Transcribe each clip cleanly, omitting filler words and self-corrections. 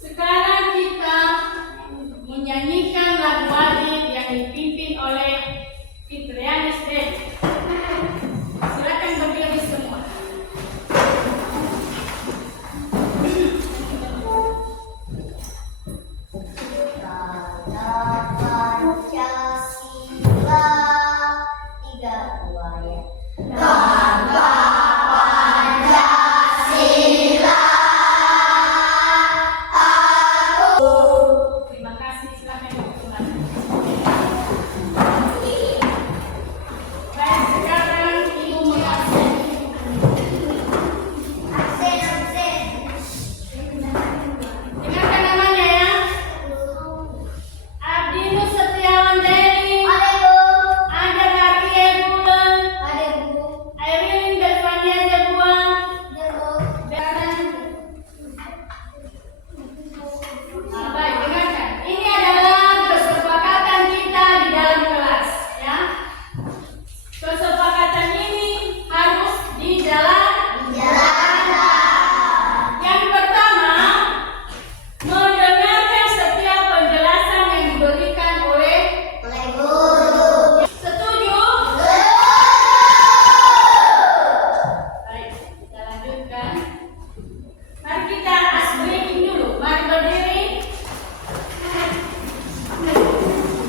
Sekarang kita menyanyikan lagu wajib yang dipimpin oleh Fitrianis Devi. Silakan berdiri semua. Pancasila, tiga dua ya. Terima kasih, silakan berkenan. Baik, sekarang Ibu mengabsen. Absen. Dengarkan namanya ya. Abdinus Setiawan Dewi, Ada Bu. Anda Rakie Bulan, Ada Bu. Airin Delvania Zebuan, Ada Bu. dan baik, dengarkan. Ini adalah kesepakatan kita di dalam kelas, ya. Kesepakatan ini harus dijalankan. Yang pertama, mendengarkan setiap penjelasan yang diberikan oleh Guru. setuju? Baik, kita lanjutkan. Mari kita ice breaking dulu. Mari berdiri.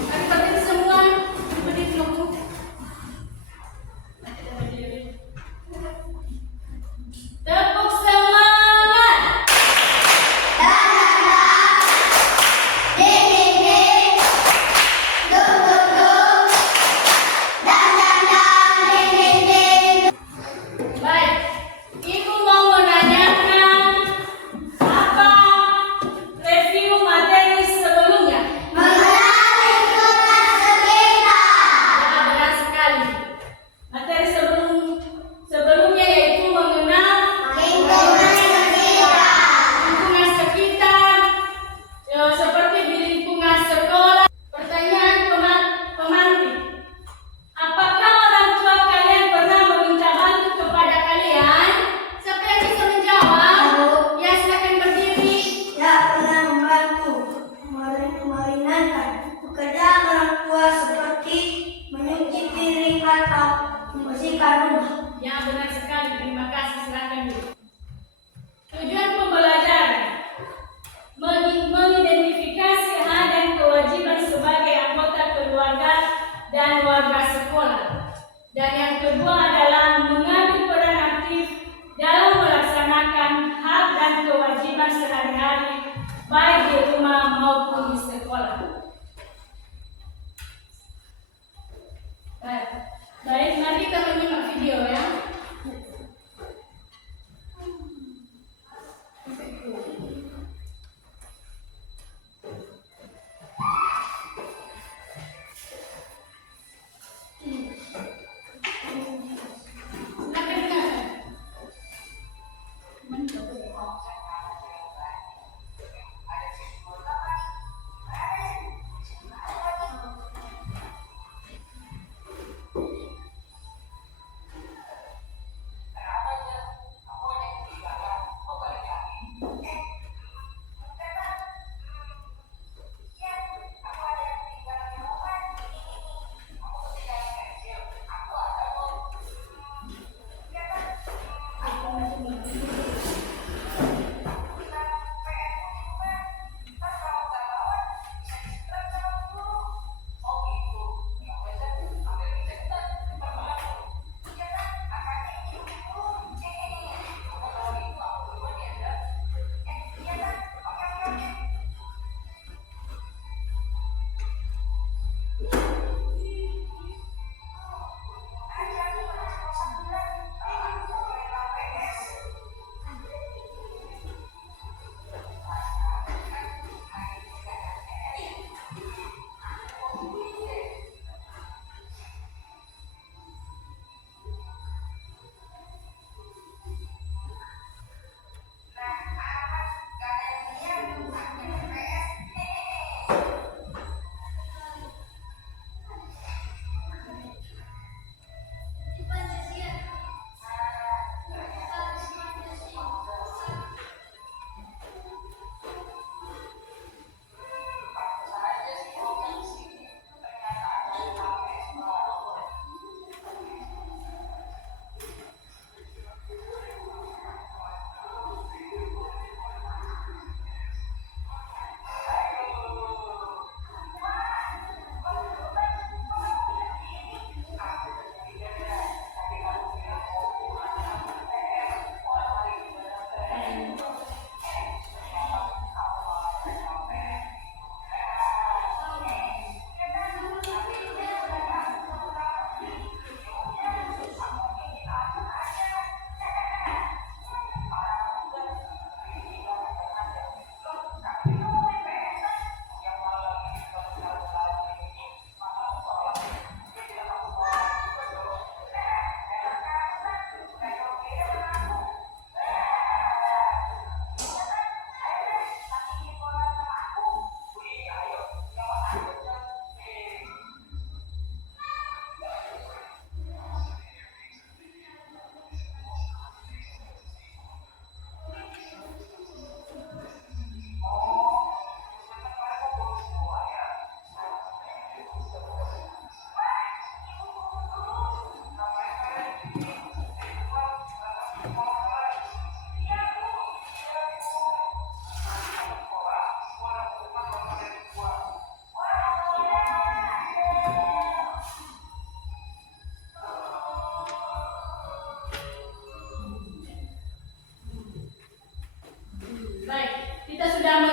Mari berdiri semua. Berdiri dulu. Mari kita berdiri. Tepuk semangat. Baik, Ibu mau menanyakan apa review materi sebelumnya? Ya, benar sekali. Materi sebelumnya yaitu mengenal lingkungan sekitar, seperti di lingkungan sekolah. Pertanyaan pemantik. Apakah orang tua kalian pernah meminta bantu kepada kalian? Siapa yang bisa menjawab? Ya, silakan berdiri. Ya, pernah membantu meringankan pekerjaan orang tua seperti menyuci piring atau membersihkan rumah. Ya, benar sekali. Terima kasih. Silakan dulu. Tujuan pembelajaran mengidentifikasi hak dan kewajiban sebagai anggota keluarga dan warga sekolah. Dan yang kedua adalah mengambil peran aktif dalam melaksanakan hak dan kewajiban sehari-hari baik di rumah maupun di sekolah. Baik, mari kita menyimak video ya.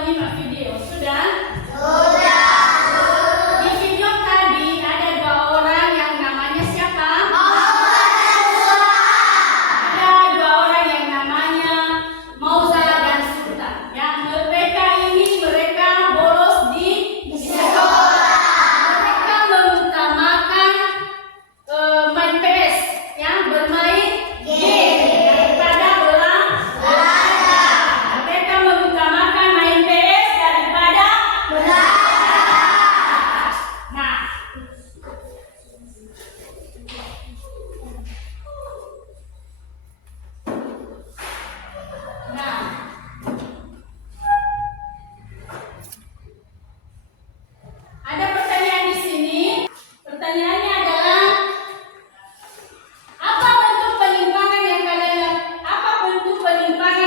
menyimak video. Sudah? Sudah. Di video tadi ada 2 orang yang namanya siapa? Ada 2 orang yang namanya Mauza dan Sultan. Yang mereka bolos di sekolah. Mereka mengutamakan main PS, yang bermain game daripada belajar. Mereka mengutamakan main PS daripada belajar. Nah, ada pertanyaan di sini. Pertanyaannya adalah apa bentuk penyimpangan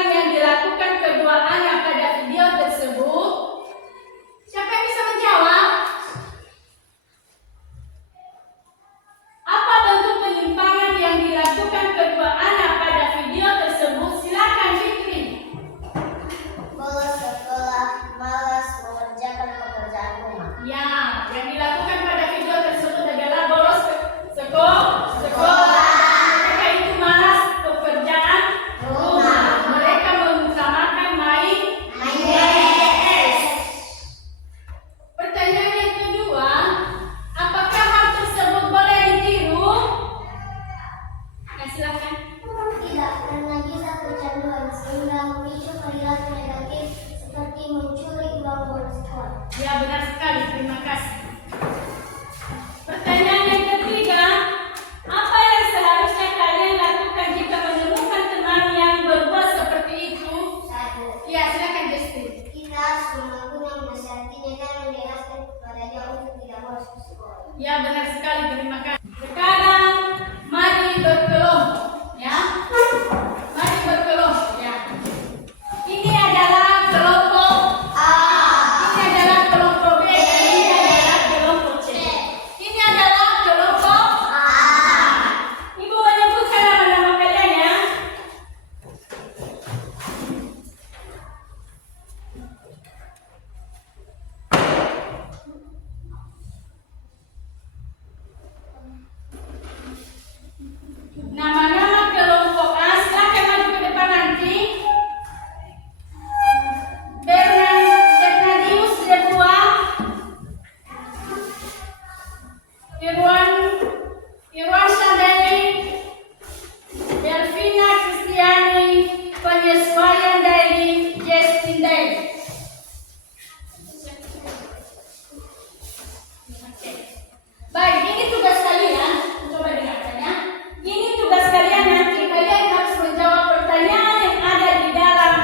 yang dilakukan kedua anak pada video tersebut? Siapa yang bisa menjawab? Apa bentuk penyimpangan yang dilakukan kedua anak pada video tersebut? Silakan Fikri. Bolos sekolah, malas mengerjakan pekerjaan rumah. Ya, yang dilakukan pada video tersebut adalah bolos sekolah. Mereka itu malas pekerjaan rumah. Mereka mengutamakan main PS. Pertanyaan yang kedua, apakah hal tersebut boleh ditiru? Nah, silakan. Tidak, karena bisa kecanduan sehingga memicu perilaku negatif seperti mencuri uang bolos sekolah. Ya, benar sekali. Terima kasih. Pertanyaan yang ketiga, apa yang seharusnya kalian lakukan jika menemukan teman yang berbuat seperti itu? 1. Ya, silakan Justin. Kita harus membantunya, menasihatinya dan menjelaskan kepadanya untuk tidak bolos ke sekolah. Ya, benar sekali. Terima kasih. Sekarang mari berkelompok, ya. Mari berkelompok, ya. Ini adalah kelompok A. Ini adalah kelompok B. Dan ini adalah kelompok C. Ini adalah kelompok A. Ibu menyebutkan nama-nama kalian, ya. Nama-nama kelompok A, silakan maju ke depan nanti. Bernadius Debua, Irwan Sandali, Delvina Kristiani, Penyesuaian Daily, Justin Daily. Baik, ini tugas kalian. Coba dengarkan, ya. Ini tugas kalian nanti. Kalian harus menjawab pertanyaan yang ada di dalam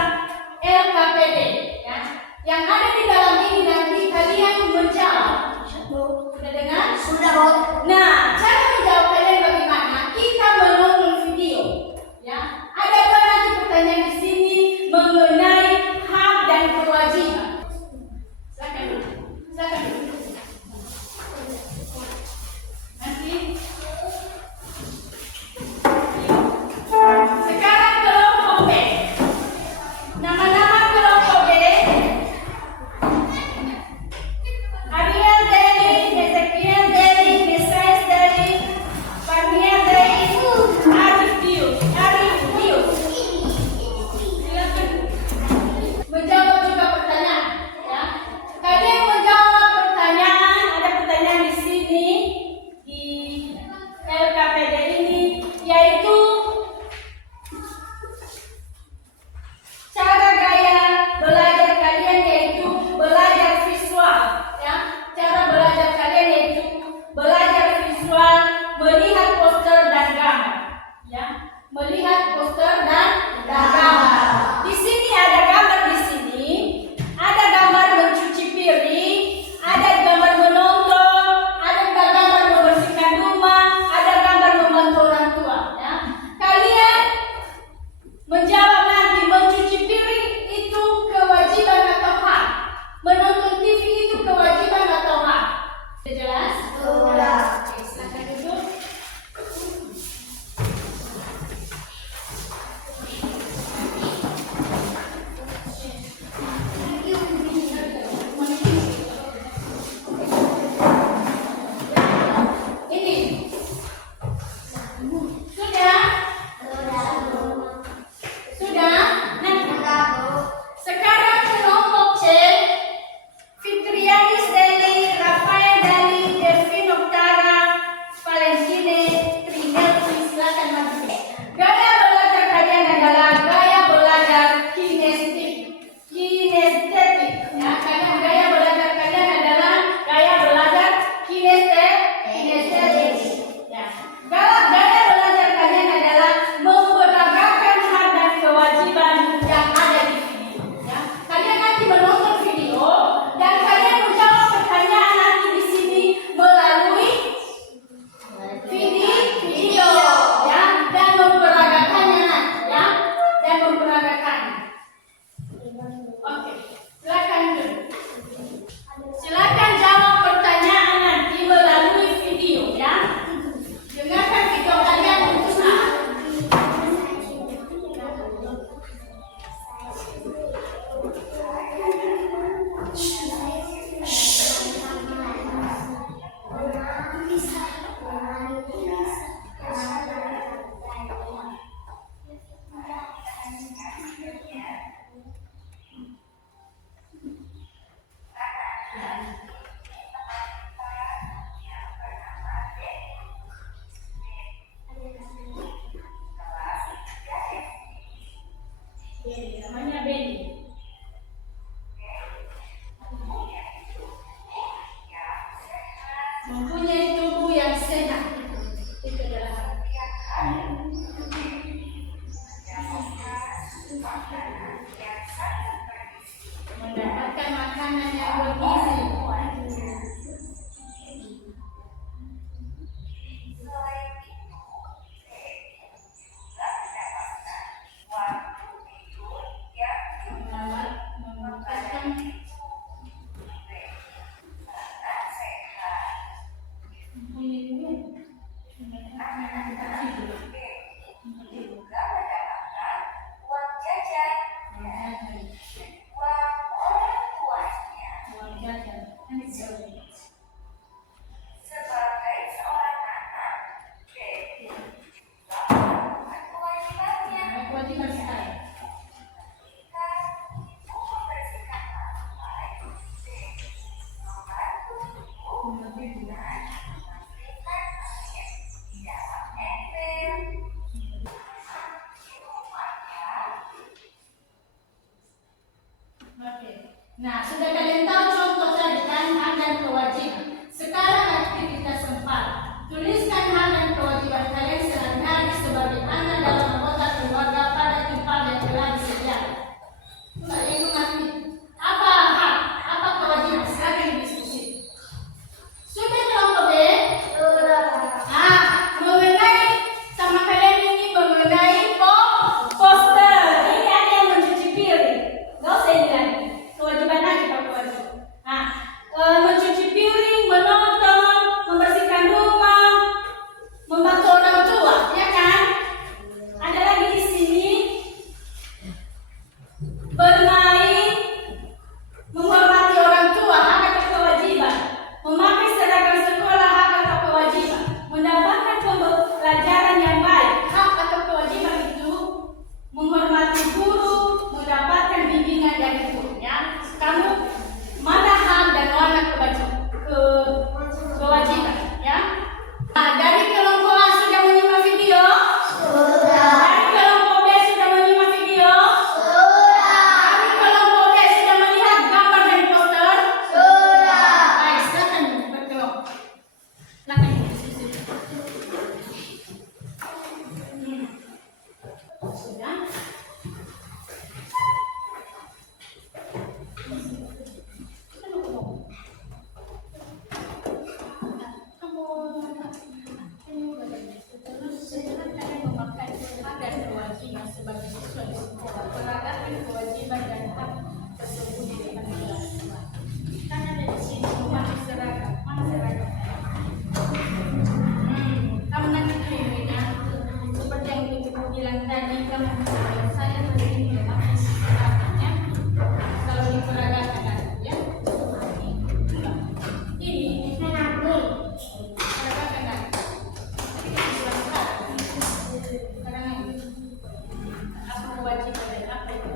LKPD, ya. Yang ada di dalam ini nanti kalian menjawab. Sudah dengar? Sudah, Bu. Nah, cara menjawab kalian bagaimana? Kita menonton video, ya. Ada nanti pertanyaan di sini mengenai hak dan kewajiban. Silakan. Silakan. Nanti. Sekarang kelompok B. Nama-nama kelompok B: Ariel Deli, Ezekiel Deli, Mesias Deli, Fania Deli, Arif Dius. Silakan menjawab juga pertanyaan, ya. Kalian menjawab pertanyaan. Ada pertanyaan di sini di LKPD ini, yaitu cara gaya belajar kalian yaitu belajar visual, ya. Cara belajar kalian yaitu belajar visual, melihat poster dan gambar, ya. Melihat poster dan gambar. Di sini ada gambar di sini. Ada gambar mencuci piring, ada gambar menonton, ada gambar membersihkan rumah, ada gambar membantu orang tua, ya. Kalian menjawab nanti, mencuci piring itu kewajiban atau hak? Menonton TV itu kewajiban atau hak? Sudah jelas? Sudah. Oke, silakan duduk. Benny, namanya Benny. Mempunyai tubuh yang sehat, itu adalah mendapatkan makanan yang bergizi. Nah, sudah kalian tahu contoh tadi kan hak dan kewajiban. Sekarang aktivitas 4. Tuliskan hak dan kewajiban kalian sehari-hari sebagai anak dalam anggota keluarga pada tempat yang telah disediakan. Enggak yang mengerti. Apa hak? Apa kewajiban? Silakan diskusi. Sudah kelompok B? Sudah. Ah, mengenai sama kalian ini mengenai poster. Ini ada yang mencuci piring. Nggak usah ini lagi. Kewajiban aja kalau kewajiban. Nah, mencuci piring, menonton, membersihkan rumah, membantu orang tua, ya kan? Ada lagi di sini bermain, menghormati orang tua, hak atau kewajiban, memakai seragam sekolah, hak atau kewajiban, mendapatkan pembelajaran yang baik, hak atau kewajiban itu, menghormati guru, mendapatkan bimbingan dari guru. Ya, kamu mana hak dan mana kewajiban, ya? Nah, dari kelompok A sudah menyimak video? Sudah. Dari kelompok B sudah menyimak video? Sudah. Dari kelompok D sudah melihat gambar dan poster? Sudah. Baik, silakan berkelompok. Silakan diskusi. Sudah. Sebagai siswa di sekolah, peragakan kewajiban dan hak tersebut di depan kelas. Kan ada di sini memakai seragam. Mana seragam? Kamu nanti pilihnya seperti yang ibu bilang tadi, kamu saya hari ini memakai seragamnya. Kalau diperagakan nanti, ya. Ini seragakan nanti. Tapi kita bilang sekarang apa kewajiban dan apa itu?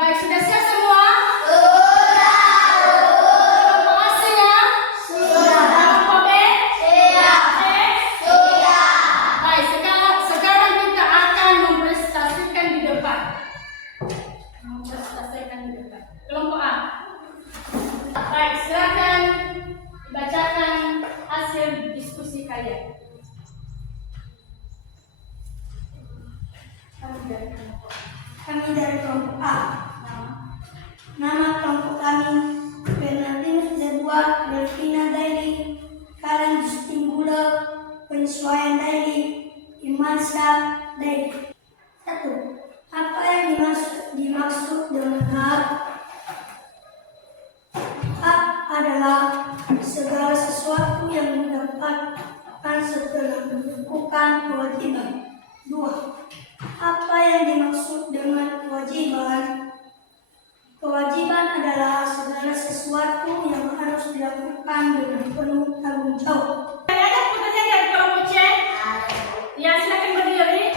Baik, sudah siap semua? Sudah. Kelompok A siap? Sudah. Kelompok B? Siap. C? Sudah. Baik, sekarang kita akan mempresentasikan di depan. Kelompok A. Baik, silakan dibacakan hasil diskusi kalian. Kami dari kelompok A. Nama kelompok kami Bernardinus Dedua, Delvina Daily, Karen Justin Bula, Penyesuaian Daily, Imansa Daily. 1. Apa yang dimaksud dengan hak? Hak adalah segala sesuatu yang didapatkan setelah melakukan kewajiban. 2. Apa yang dimaksud dengan kewajiban? Kewajiban adalah segala sesuatu yang harus dilakukan dengan penuh tanggung jawab. Ada pertanyaan dari kelompok C? Ya, silakan berdiri.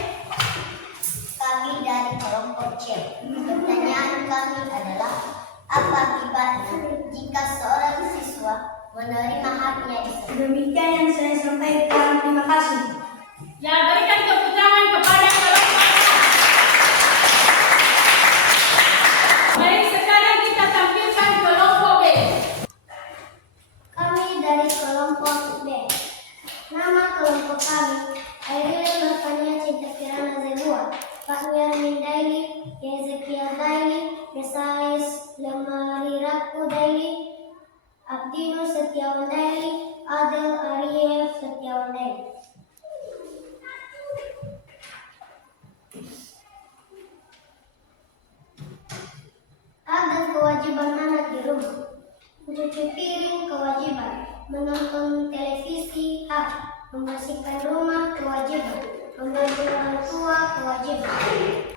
kewajiban?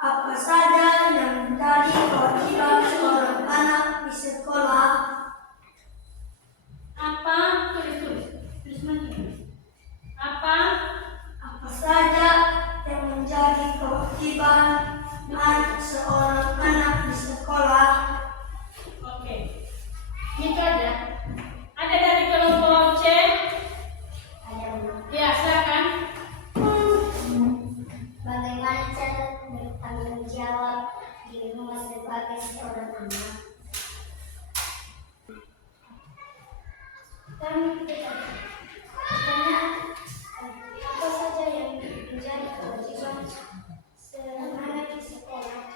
Apa saja yang menjadi kewajiban seorang anak di sekolah? Apa? Tulis mana? Apa saja yang menjadi kewajiban seorang anak di sekolah? Oke. Itu aja. Ada dari kelompok C? Ada Bu. Ya, silakan. Bagaimana cara bertanggung jawab di rumah sebagai seorang anak? Apa saja yang menjadi kewajiban seorang anak di sekolah?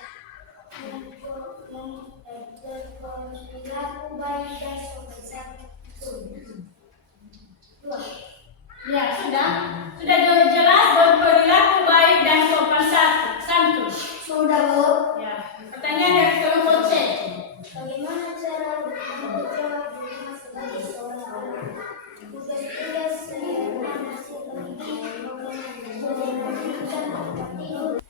Berperilaku baik dan sopan santun. 2. Ya, sudah. Sudah jelas berperilaku baik dan sopan santun. Sudah, Bu. Ya. Pertanyaan dari kelompok C. Bagaimana cara bertanggung jawab di rumah sebagai seorang anak? Tugas-tugas sederhana seperti merapikan tempat tidur.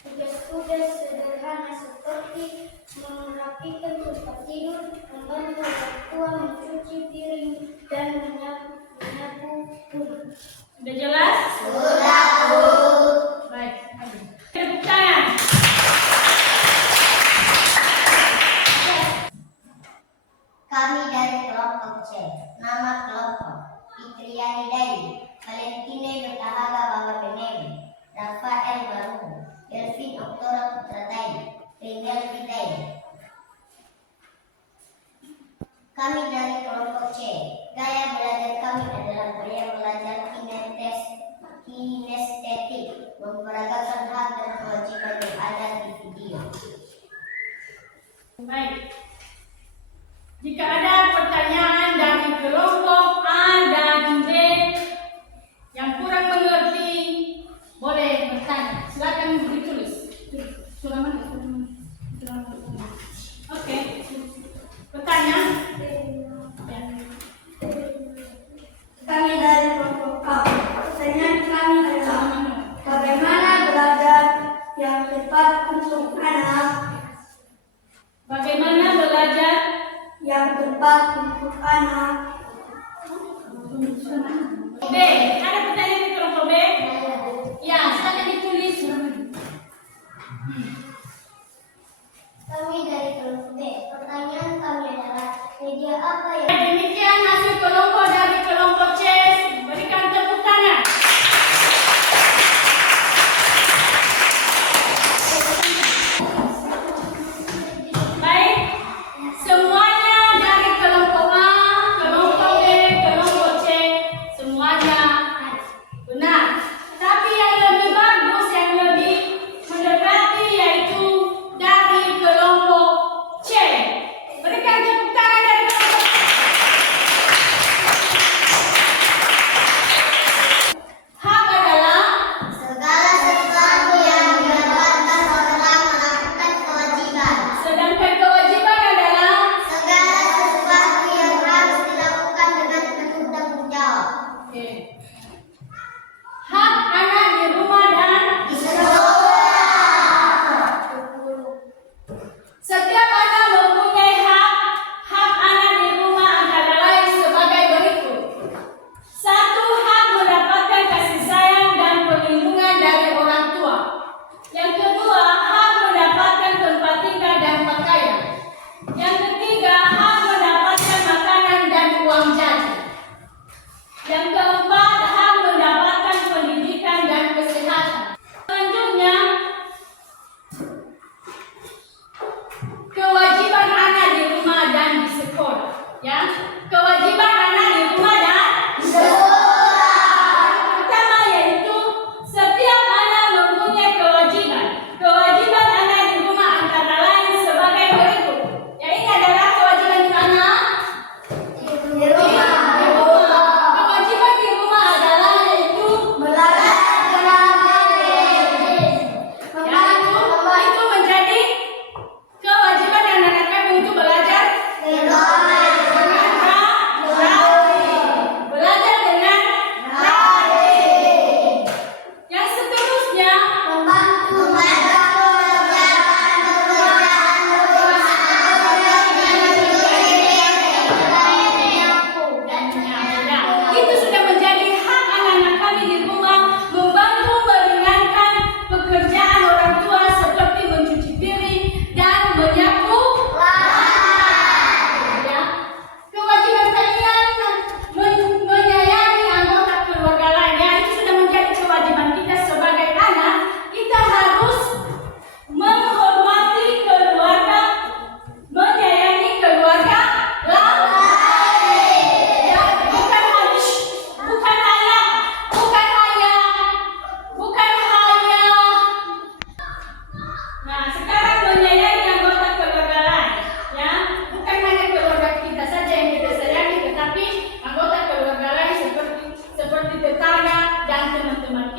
Tugas-tugas sederhana seperti merapikan tempat tidur, membantu orang tua mencuci piring dan menyapu rumah. Sudah jelas? Sudah, Bu. Baik. Tepuk tangan. Kami dari kelompok C. Nama kelompok Fitriani Dai, Valentine Bertahaga Baba Benewi, Rafael Baru, Delvin Oktora Putra Dai, Rinel Vidai. Kami dari kelompok C. Gaya belajar kami adalah gaya belajar kinestetik, memperagakan hak dan kewajiban yang ada di video. Baik. Jika ada pertanyaan dari kelompok A dan B yang kurang mengerti, boleh bertanya. Silakan ditulis. Surah mana? Oke. Pertanyaan? Ya. Kami dari kelompok A. Pertanyaan kami adalah bagaimana belajar yang tepat untuk anak? Bagaimana belajar? Yang tepat untuk anak. B. Ada pertanyaan di kelompok B? Ya, silakan ditulis. Kami dari kelompok B. Pertanyaan kami adalah media apa yang Demikian hasil kelompok dari kelompok C. Berikan tepuk tangan. Baik, semuanya dari kelompok A, kelompok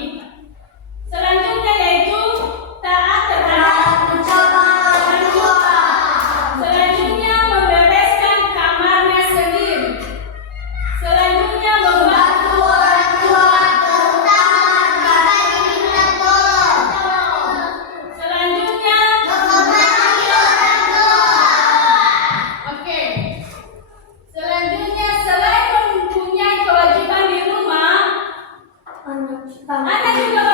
kita. Selanjutnya yaitu taat terhadap selanjutnya membereskan kamarnya sendiri. Selanjutnya membantu orang tua, terutama jika diminta tolong. selanjutnya Menghormati orang tua. oke. Selanjutnya selain mempunyai kewajiban di rumah, anak juga